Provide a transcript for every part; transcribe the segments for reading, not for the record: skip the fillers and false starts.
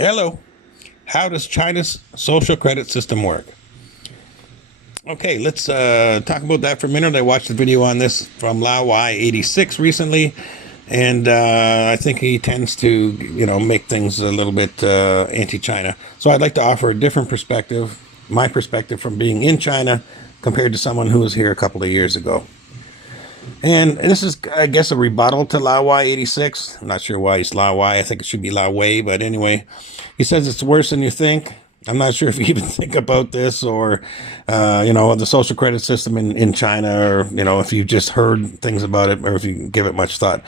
Hello. How does China's social credit system work? Okay, let's talk about that for a minute. I watched a video on this from LAOWHY 86 recently, and I think he tends to, make things a little bit anti-China. So I'd like to offer a different perspective, my perspective from being in China compared to someone who was here a couple of years ago. And this is, I guess, a rebuttal to LAOWHY 86. I'm not sure why it's LAOWHY. I think it should be LAOWHY, but anyway, he says it's worse than you think. I'm not sure if you even think about this or, the social credit system in China, or, if you just heard things about it or if you give it much thought.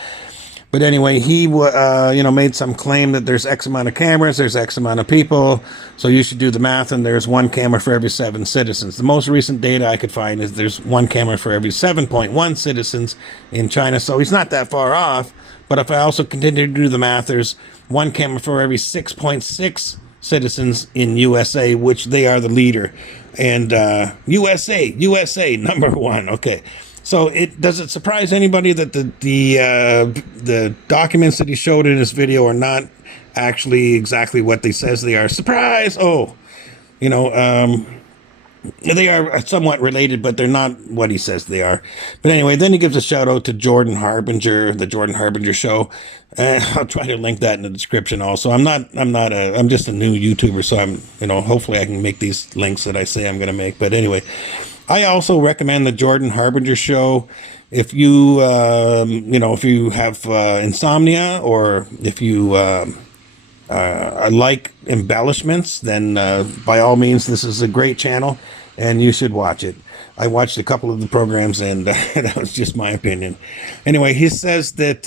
But anyway, he, made some claim that there's X amount of cameras, there's X amount of people, so you should do the math, and there's one camera for every 7 citizens. The most recent data I could find is there's one camera for every 7.1 citizens in China, so he's not that far off. But if I also continue to do the math, there's one camera for every 6.6 citizens in USA, which they are the leader. And USA, number one. Okay. So does it surprise anybody that the documents that he showed in his video are not actually exactly what they says they are? Surprise! Oh, they are somewhat related, but they're not what he says they are. But anyway, then he gives a shout out to Jordan Harbinger, the Jordan Harbinger show. I'll try to link that in the description also. I'm just a new YouTuber, so hopefully I can make these links that I say I'm going to make. But anyway, I also recommend the Jordan Harbinger show. If you, if you have insomnia, or if you like embellishments, then by all means, this is a great channel, and you should watch it. I watched a couple of the programs, and that was just my opinion. Anyway, he says that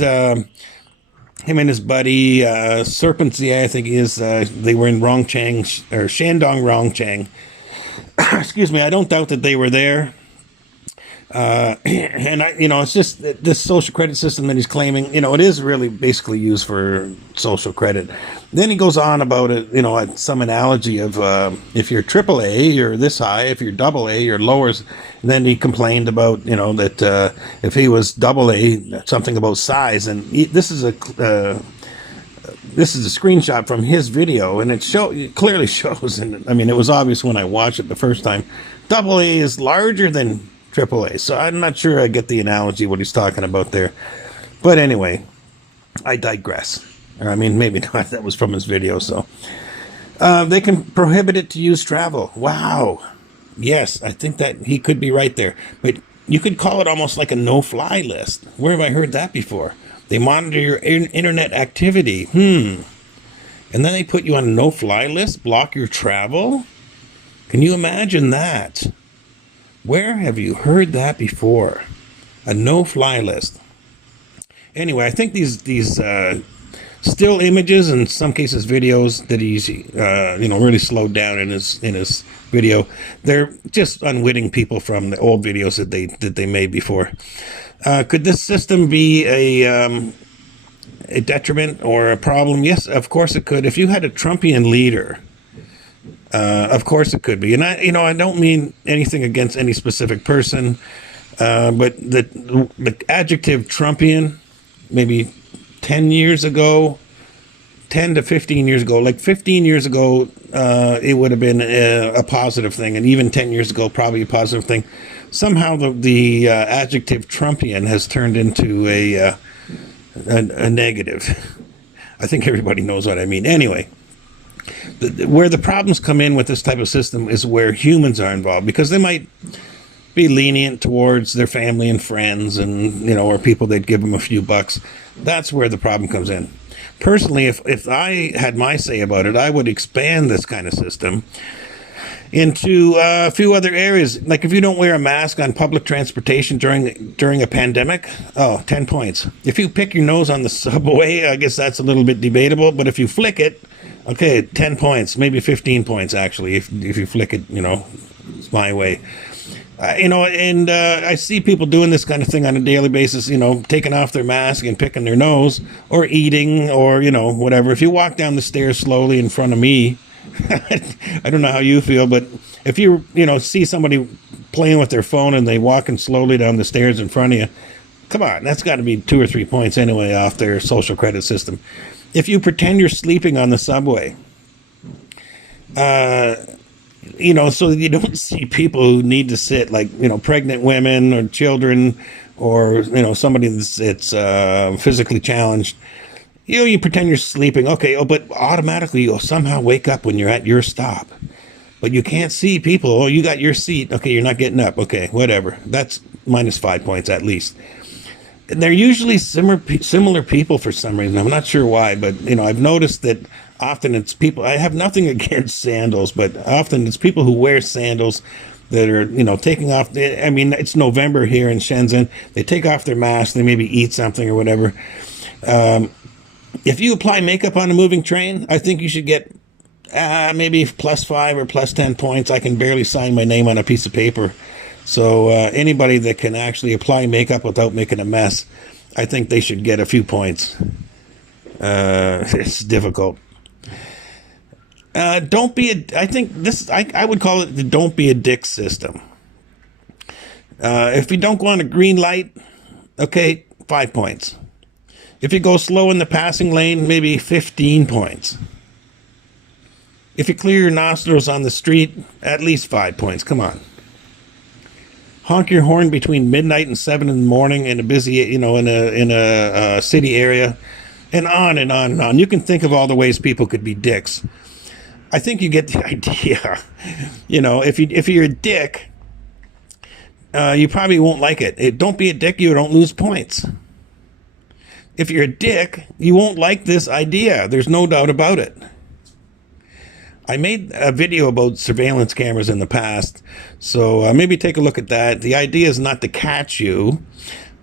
him and his buddy Serpent Z, I think he is, they were in Rongcheng, or Shandong Rongcheng. Excuse me, I don't doubt that they were there. And it's just this social credit system that he's claiming, it is really basically used for social credit. Then he goes on about it, some analogy of if you're AAA, you're this high. If you're AA, you're lower. And then he complained about, that if he was AA, something about size. And this is a screenshot from his video, and it clearly shows, and it was obvious when I watched it the first time, AA is larger than AAA. So I'm not sure I get the analogy, what he's talking about there. But anyway, I digress. Or maybe not. That was from his video. So they can prohibit it to use travel. Wow. Yes, I think that he could be right there. But you could call it almost like a no-fly list. Where have I heard that before? They monitor your internet activity. And then they put you on a no-fly list, block your travel? Can you imagine that? Where have you heard that before? A no-fly list. Anyway, I think these still images, in some cases videos that he's really slowed down in his video, they're just unwitting people from the old videos that they made before. Could this system be a detriment or a problem? Yes, of course it could. If you had a Trumpian leader, of course it could be. And I don't mean anything against any specific person, but the adjective Trumpian, maybe 10 to 15 years ago, like 15 years ago, it would have been a positive thing. And even 10 years ago, probably a positive thing. Somehow the adjective Trumpian has turned into a negative. I think everybody knows what I mean. Anyway, where the problems come in with this type of system is where humans are involved, because they might be lenient towards their family and friends, and or people that give them a few bucks. That's where the problem comes in. Personally, if I had my say about it, I would expand this kind of system into a few other areas. Like if you don't wear a mask on public transportation during a pandemic, 10 points. If you pick your nose on the subway, I guess that's a little bit debatable, but if you flick it, okay, 10 points, maybe 15 points actually, if you flick it, it's my way. I see people doing this kind of thing on a daily basis, taking off their mask and picking their nose, or eating, or, whatever. If you walk down the stairs slowly in front of me, I don't know how you feel, but if you, see somebody playing with their phone and they walking slowly down the stairs in front of you, come on, that's got to be 2 or 3 points anyway off their social credit system. If you pretend you're sleeping on the subway, So you don't see people who need to sit, like, pregnant women or children, or, somebody that's physically challenged. You pretend you're sleeping. Okay. Oh, but automatically you'll somehow wake up when you're at your stop. But you can't see people. Oh, you got your seat. Okay, you're not getting up. Okay, whatever. That's minus 5 points at least. And they're usually similar people for some reason. I'm not sure why, but I've noticed that often it's people. I have nothing against sandals, but often it's people who wear sandals that are taking off. I mean, it's November here in Shenzhen. They take off their mask. They maybe eat something or whatever. If you apply makeup on a moving train, I think you should get maybe +5 or +10 points. I can barely sign my name on a piece of paper. So anybody that can actually apply makeup without making a mess, I think they should get a few points. It's difficult. I think this, I would call it the don't be a dick system. If you don't go on a green light, okay, 5 points. If you go slow in the passing lane, maybe 15 points. If you clear your nostrils on the street, at least 5 points. Come on. Honk your horn between midnight and 7 in the morning in a busy, in a city area, and on and on and on. You can think of all the ways people could be dicks. I think you get the idea. If you're a dick, you probably won't like it. Don't be a dick, you don't lose points. If you're a dick, you won't like this idea. There's no doubt about it. I made a video about surveillance cameras in the past, so maybe take a look at that. The idea is not to catch you.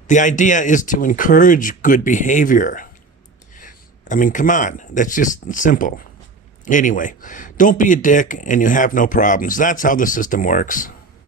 The idea is to encourage good behavior. I mean, come on. That's just simple. Anyway, don't be a dick and you have no problems. That's how the system works.